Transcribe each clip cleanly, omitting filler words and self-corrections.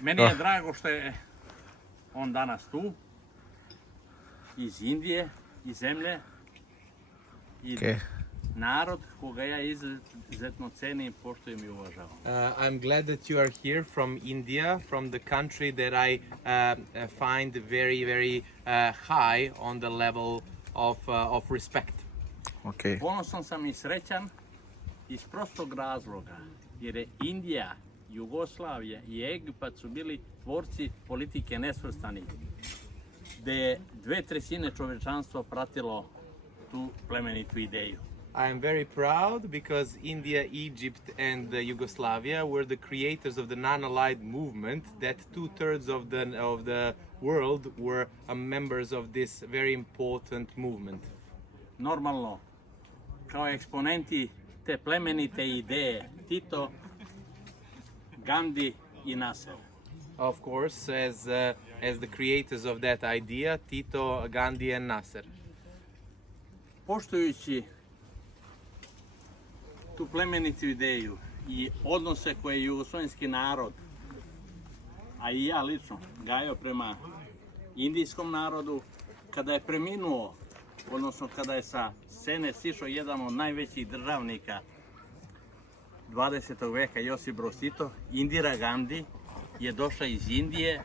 Meni je drago što je on danas tu, iz Indije, iz zemlje, i narod koga ja izuzetno cenim, poštujem i uvažavam. I'm glad that you are here from India, from the country that I find very, very high on the level of respect. Ponosan sam i srećan iz prostog razloga, jer je Indija, Jugoslavija i Egipat su bili tvorci politike nesvrstanih, gde je 2/3 čovečanstva pratilo tu plemenitu ideju. I am very proud because India, Egypt, and Yugoslavia were the creators of the non-aligned movement. That 2/3 of the world were members of this very important movement. Normalno, kao eksponenti te plemenite ideje, Tito, Gandhi i Nasser. Of course, as the creators of that idea, Tito, Gandhi, and Nasser. Poštujući tu plemenitu ideju i odnose koje je jugoslovenski narod, a i ja lično, gajio prema indijskom narodu, kada je preminuo, odnosno kada je sa scene sišao jedan od najvećih državnika 20. veka, Josip Broz Tito, Indira Gandhi je došla iz Indije,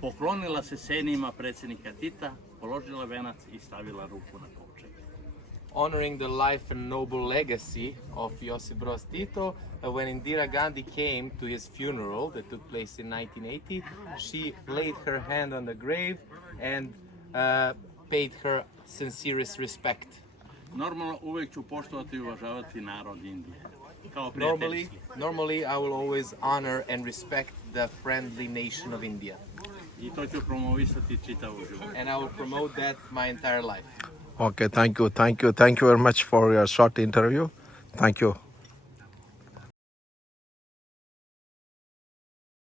poklonila se senima predsjednika Tita, položila venac i stavila ruku na kovčeg. Honoring the life and noble legacy of Josip Broz Tito, when Indira Gandhi came to his funeral that took place in 1980, she laid her hand on the grave and paid her sincerest respect. Normalno, uvijek ću poštovati i uvažavati narod Indije, kao prijateljski. Normally, I will always honor and respect the friendly nation of India. I to ću promovisati čitavu život. And I will promote that my entire life. Okay, thank you very much for your short interview. Thank you.